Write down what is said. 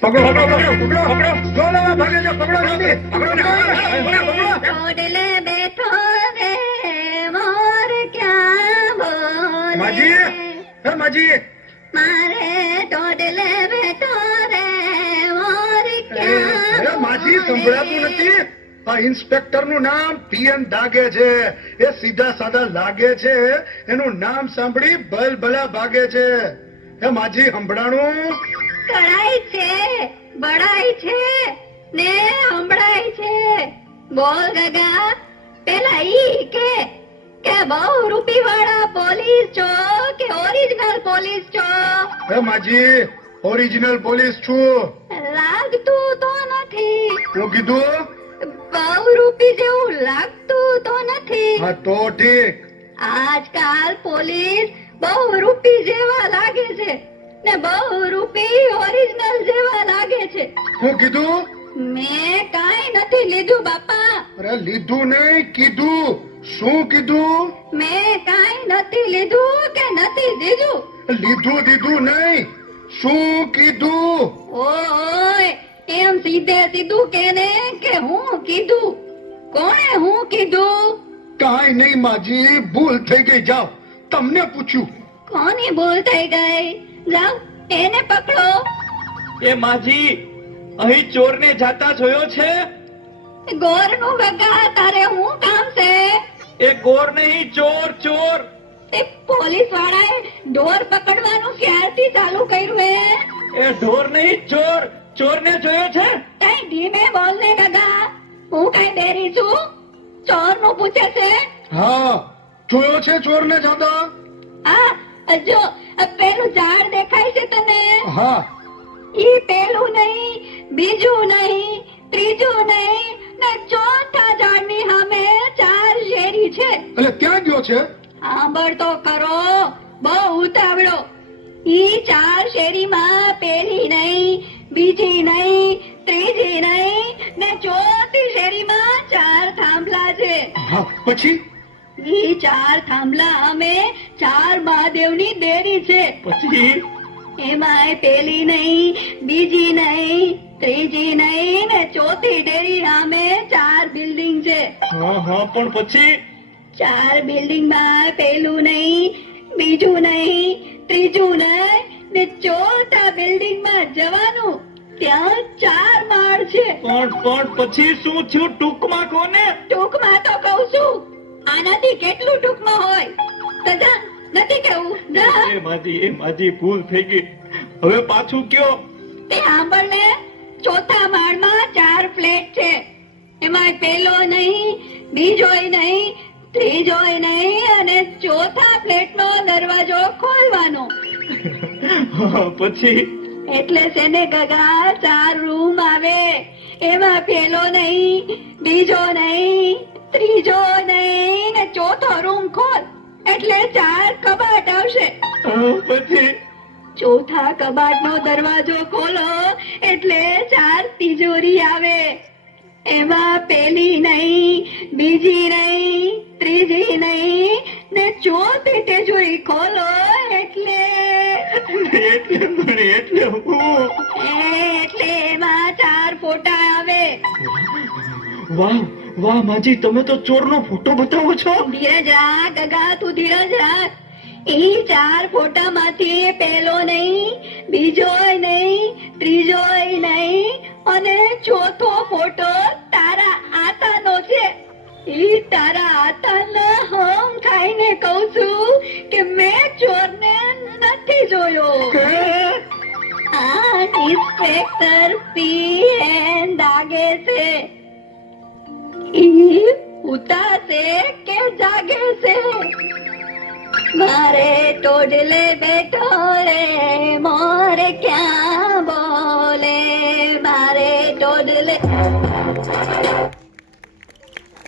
પકડો જો લેવા ભાગે છે, પકડો જલ્દી, પકડો ને, ટોડલે બેઠો રે મોર ક્યાં બોલે માજી, હે માજી, મારે ટોડલે બેઠો રે મોર અરે ક્યાં માજી સંભળાતું નથી. આ ઇન્સ્પેક્ટર નું નામ પીએન દાગે છે. એ સીધા સાદા લાગે છે, એનું નામ સાંભળી ભલભલા ભાગે છે. હે માજી સંભળાણું? કળાય છે, બળાય છે ને હંભળાય છે. બોલ ગગા, પેલા ઈ કે બહુ રૂપી વાળા પોલીસ છો કે ઓરિજિનલ પોલીસ છો? હે માજી ઓરિજિનલ પોલીસ છું. લાગતું તો નથી. શું કીધું? બહુ રૂપી જેવું લાગતું તો નથી. હા તો ઠીક. આજકાલ પોલીસ બહુ રૂપી જેવા લાગે છે ને બહુ રૂપી ઓરિજિનલ જેવા લાગે છે. શું કીધું? મેં કાંઈ નથી લીધું બાપા. અરે લીધું નહીં, કીધું. શું કીધું? મેં કાંઈ નથી લીધું કે નથી દીધું. લીધું દીધું નહીં, શું કીધું? ઓય એમ સીધે સીધું કેને કે હું કીધું? કોણે હું કીધું? કાંઈ નહીં માજી, ભૂલ થઈ ગઈ. જાઓ, તમને પૂછ્યું. કોની ભૂલ થઈ ગઈ? જાઓ એને પકડો. એ માજી, અહીં ચોરને જાતા જોયો છે? ગોરનું ગગા, તારે હું કામ છે? એ ગોર નહીં, ચોર ચોર. તે પોલીસ વાળાએ ઢોર પકડવાનું ક્યારથી ચાલુ કર્યું હે? એ ઢોર નહીં, ચોર. ચોરને જોયો છે? કઈ ધીમે બોલ ને ગગા, હું કઈ બેરી છું? ચોર નું પૂછે છે? હા, જોયો છે ચોરને જાતા? આ જો પેલું ઝાડ દેખાય છે તને? હા. ઈ પેલું નહીં, બીજું નહીં, ત્રીજું નહીં ને ચોથા ઝાડની સામે 4 શેરી છે. એટલે ત્યાં ગયો છે? સાંભળ તો ખરો, બહુ ઉતાવળો. ઈ 4 શેરીમાં પેલી નહીં, બીજી નહીં, ત્રીજી નહીં ને ચોથી શેરીમાં 4 થાંભલા છે. હા, પછી? ઈ 4 થાંભલા અમે 4 મહાદેવની દેરી છે. પછી? એમાંય પેલી નહીં, બીજી નહીં, ત્રીજી નહીં ને ચોથી ડેરી સામે 4 બિલ્ડિંગ છે. હા, પણ પછી? 4 બિલ્ડિંગમાં પેલું નહીં, બીજું નહીં, ત્રીજું નહીં ને ચોથા બિલ્ડિંગમાં જવાનું. ત્યાં 4 માળ છે. પણ પછી શું થયું? ટૂંકમાં કોને? ટૂંકમાં તો કહું છું. આનાથી કેટલું ટૂંકમાં હોય? તો જા, નથી કેવું? જા. એ માજી ભૂલ થઈ ગઈ. હવે પાછું કયો. તે સાંભળ ને, ચોથા માળમાં 4 ફ્લેટ છે. એમાં પેલો નહીં, બીજોય નહીં, ત્રીજોય નહીં અને ચોથા ફ્લેટનો દરવાજો ખોલવાનો. પછી? એટલે છે ને ગગા, 4 રૂમ આવે. એમાં પેલો નહીં, બીજો નહીં, ત્રીજો નહીં ને ચોથો રૂમ ખોલ એટલે 4 કબાટ આવશે. પછી? ચોથા કબાટનો દરવાજો ખોલો એટલે 4 તિજોરી આવે. એમાં પેલી નહીં, બીજી નહીં, ત્રીજી નહીં ને ચોથી તિજોરી ખોલો એટલે એમાં 4 ફોટા આવે. વાહ માજી, તમે તો ચોરનો ફોટો બતાવો છો. ધીરજ રાખ ગગા, તું ધીરજ રાખ. ઈ 4 ફોટામાંથી પેલો નહીં, બીજોય નહીં, ત્રીજોય નહીં અને ચોથો ફોટો તારા આતાનો છે. ઈ તારા આતાના હમ ખાઈને કહું છું કે મેં ચોરને નથી જોયો. આ ઇન્સ્પેક્ટર પીએન દાગે છે. ઈ ઉતા છે કે જાગે છે? મારે ટોડલે બેઠો રે મોર ક્યાં બોલે? મારે ટોડલે